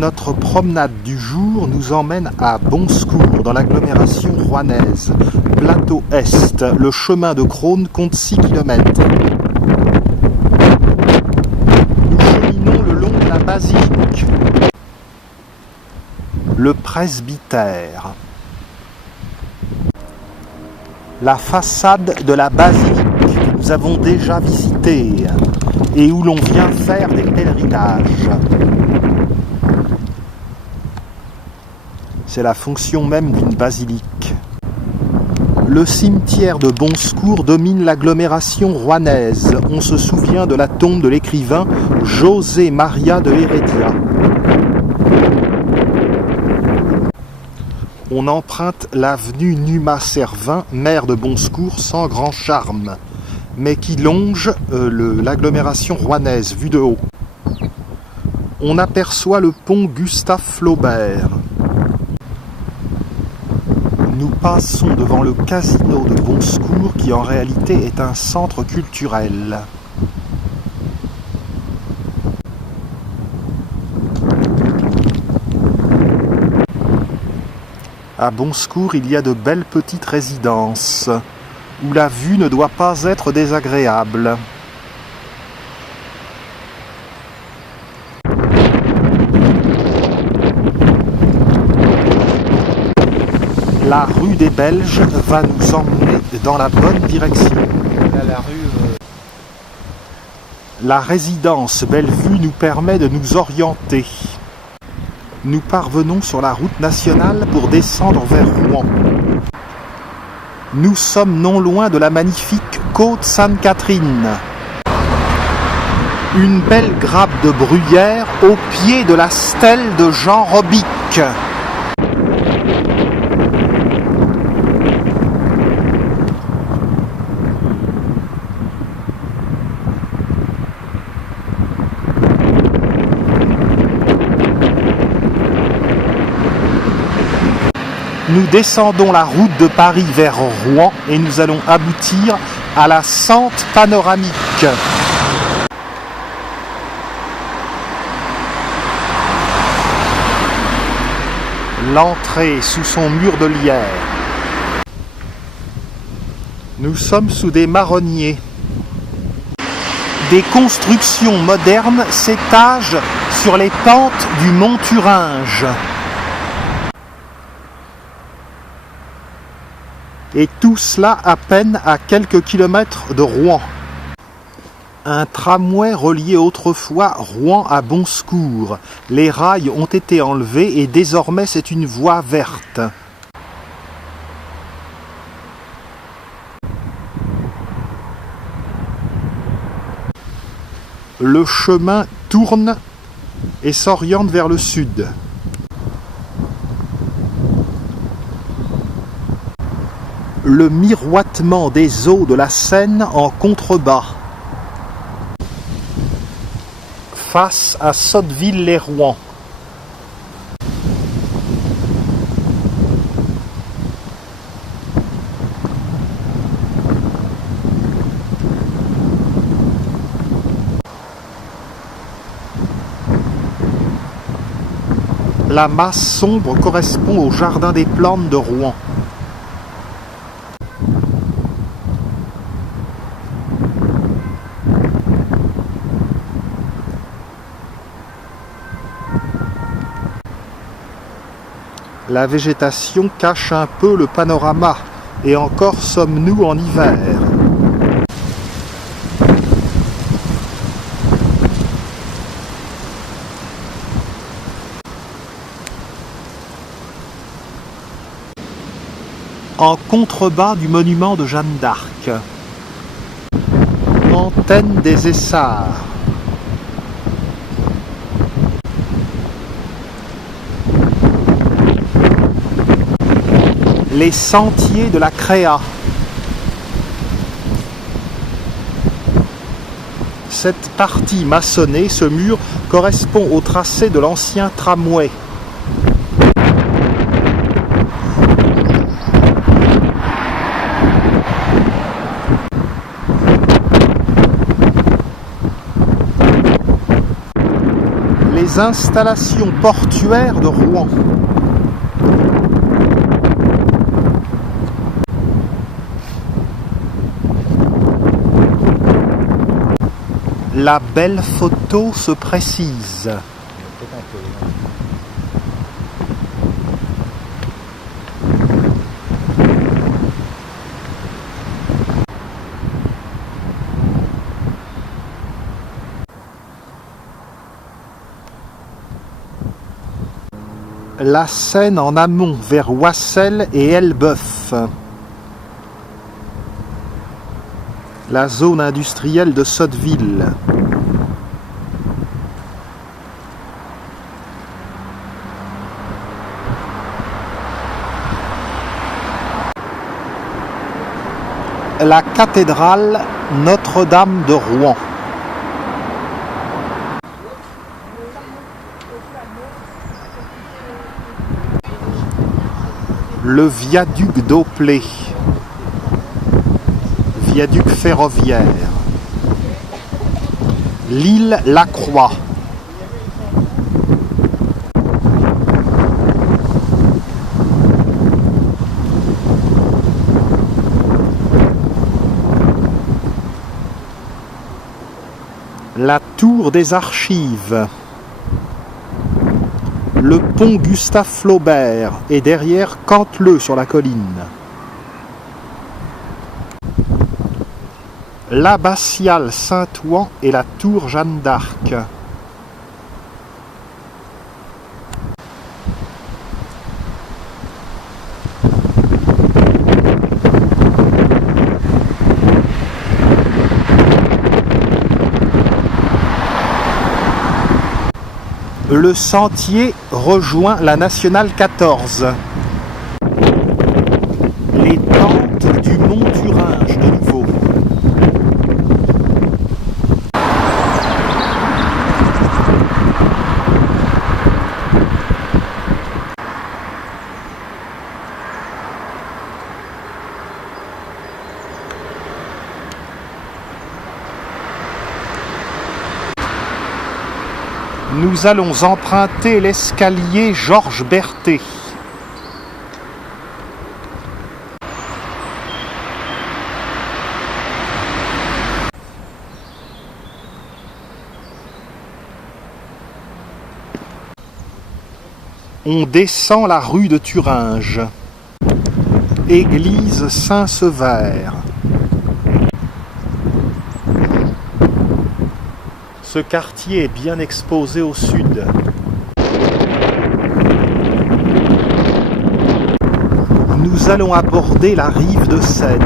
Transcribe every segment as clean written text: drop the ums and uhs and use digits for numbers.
Notre promenade du jour nous emmène à Bonsecours, dans l'agglomération rouennaise. Plateau Est, le chemin de Crosne compte 6 km. Nous cheminons le long de la basilique, le presbytère, la façade de la basilique que nous avons déjà visitée et où l'on vient faire des pèlerinages. C'est la fonction même d'une basilique. Le cimetière de Bonsecours domine l'agglomération rouennaise. On se souvient de la tombe de l'écrivain José Maria de Heredia. On emprunte l'avenue Numa-Servin, maire de Bonsecours, sans grand charme, mais qui longe l'agglomération rouennaise, vue de haut. On aperçoit le pont Gustave Flaubert. Nous passons devant le casino de Bonsecours, qui en réalité est un centre culturel. À Bonsecours, il y a de belles petites résidences, où la vue ne doit pas être désagréable. La rue des Belges va nous emmener dans la bonne direction. La résidence Bellevue nous permet de nous orienter. Nous parvenons sur la route nationale pour descendre vers Rouen. Nous sommes non loin de la magnifique côte Sainte-Catherine. Une belle grappe de bruyère au pied de la stèle de Jean Robic. Nous descendons la route de Paris vers Rouen et nous allons aboutir à la Sente panoramique. L'entrée sous son mur de lierre. Nous sommes sous des marronniers. Des constructions modernes s'étagent sur les pentes du mont Thuringe. Et tout cela à peine à quelques kilomètres de Rouen. Un tramway reliait autrefois Rouen à Bonsecours. Les rails ont été enlevés et désormais c'est une voie verte. Le chemin tourne et s'oriente vers le sud. Le miroitement des eaux de la Seine en contrebas. Face à Sotteville-lès-Rouen. La masse sombre correspond au jardin des plantes de Rouen. La végétation cache un peu le panorama, et encore sommes-nous en hiver. En contrebas du monument de Jeanne d'Arc. Antenne des Essarts. Les sentiers de la Créa. Cette partie maçonnée, ce mur, correspond au tracé de l'ancien tramway. Les installations portuaires de Rouen. La belle photo se précise. La Seine en amont, vers Oissel et Elbeuf. La zone industrielle de Sotteville. La cathédrale Notre-Dame de Rouen. Le viaduc d'Auplay, viaduc ferroviaire. L'île Lacroix. La tour des Archives. Le pont Gustave Flaubert et derrière Canteleu sur la colline. L'abbatiale Saint-Ouen et la tour Jeanne d'Arc. Le sentier rejoint la nationale 14. Les pentes du mont Thuringe de nouveau. Nous allons emprunter l'escalier Georges Berthet. On descend la rue de Thuringe. Église Saint-Sever. Ce quartier est bien exposé au sud. Nous allons aborder la rive de Seine.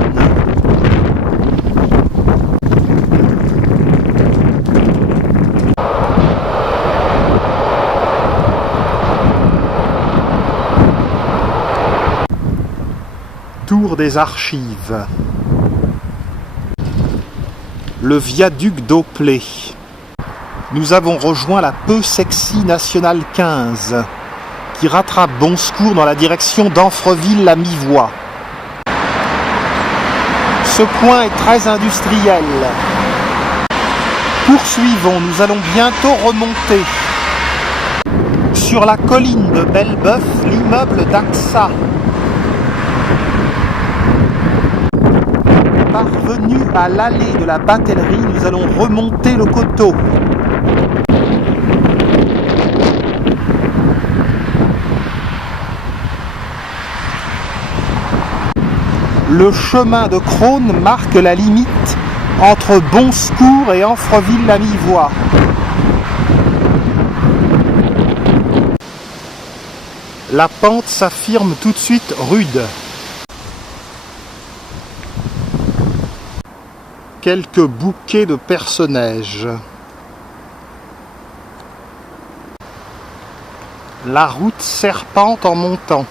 Tour des Archives. Le viaduc d'Auplay. Nous avons rejoint la peu sexy nationale 15 qui rattrape Bonsecours dans la direction d'Amfreville-la-Mi-Voie. Ce coin est très industriel. Poursuivons, nous allons bientôt remonter. Sur la colline de Belbeuf, l'immeuble d'AXA. Parvenus à l'allée de la Batellerie, nous allons remonter le coteau. Le chemin de Crosne marque la limite entre Bonsecours et Amfreville-la-Mi-Voie. La pente s'affirme tout de suite rude. Quelques bouquets de perce-neige. La route serpente en montant.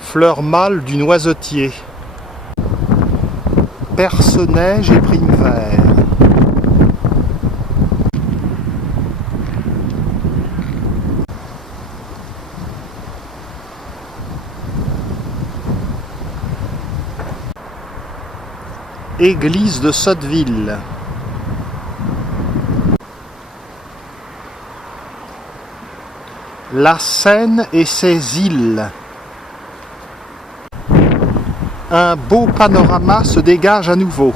Fleurs mâles du noisetier. Perce-neige et prime vert. Église de Sotteville. La Seine et ses îles. Un beau panorama se dégage à nouveau.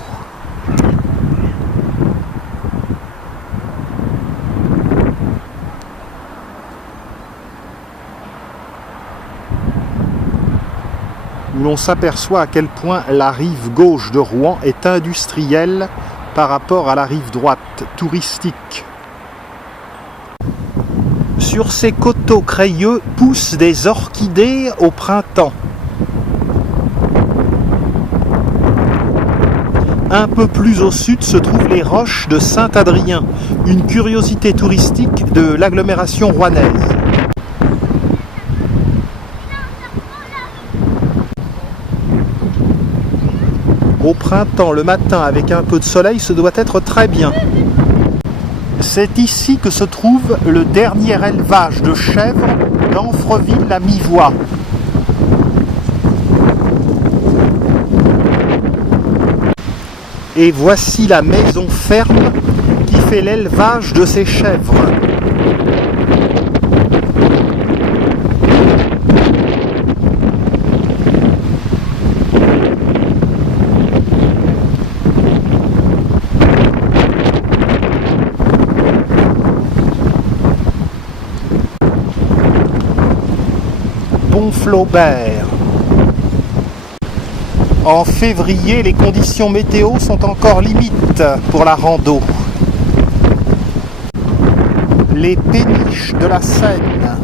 Où l'on s'aperçoit à quel point la rive gauche de Rouen est industrielle par rapport à la rive droite, touristique. Sur ces coteaux crayeux poussent des orchidées au printemps. Un peu plus au sud se trouvent les roches de Saint-Adrien, une curiosité touristique de l'agglomération rouennaise. Au printemps, le matin, avec un peu de soleil, ce doit être très bien. C'est ici que se trouve le dernier élevage de chèvres d'Amfreville-la-Mivoie. Et voici la maison ferme qui fait l'élevage de ces chèvres. Flaubert. En février, les conditions météo sont encore limites pour la rando. Les péniches de la Seine.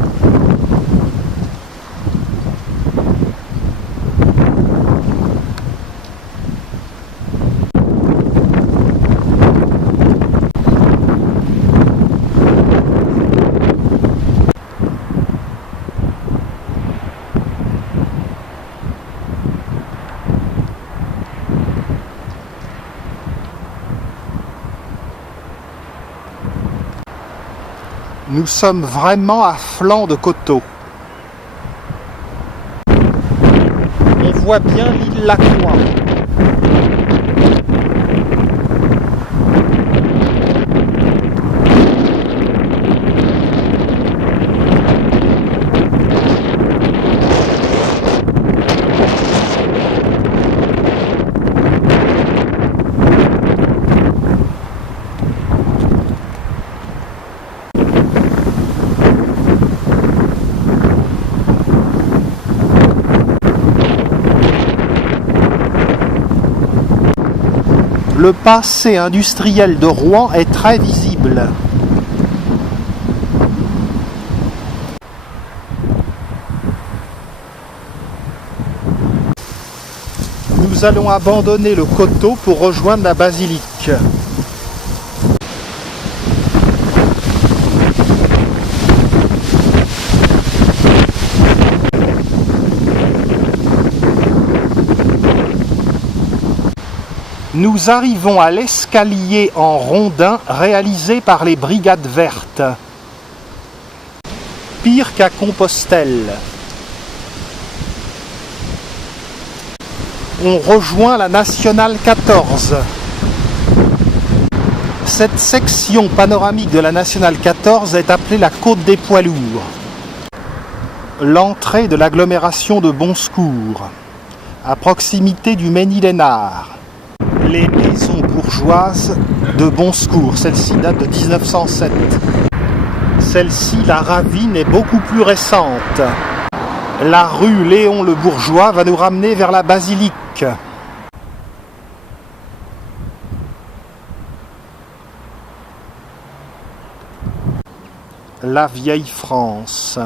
Nous sommes vraiment à flanc de coteau. On voit bien l'île Lacroix. Le passé industriel de Rouen est très visible. Nous allons abandonner le coteau pour rejoindre la basilique. Nous arrivons à l'escalier en rondin réalisé par les Brigades Vertes. Pire qu'à Compostelle. On rejoint la Nationale 14. Cette section panoramique de la Nationale 14 est appelée la Côte des Poids Lourds. L'entrée de l'agglomération de Bonsecours, à proximité du Mesnil-Esnard. Les maisons bourgeoises de Bonsecours, celle-ci date de 1907. Celle-ci, la ravine, est beaucoup plus récente. La rue Léon le Bourgeois va nous ramener vers la basilique. La vieille France.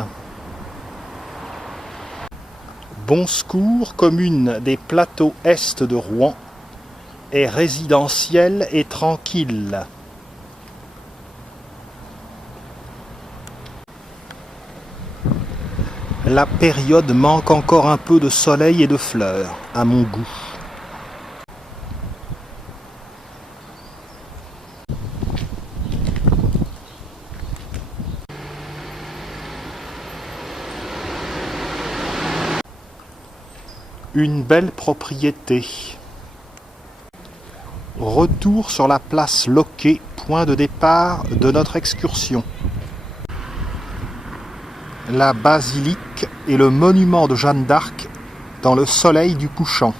Bonsecours, commune des plateaux est de Rouen, est résidentielle et tranquille. La période manque encore un peu de soleil et de fleurs, à mon goût. Une belle propriété. Retour sur la place Loquet, point de départ de notre excursion. La basilique et le monument de Jeanne d'Arc dans le soleil du couchant.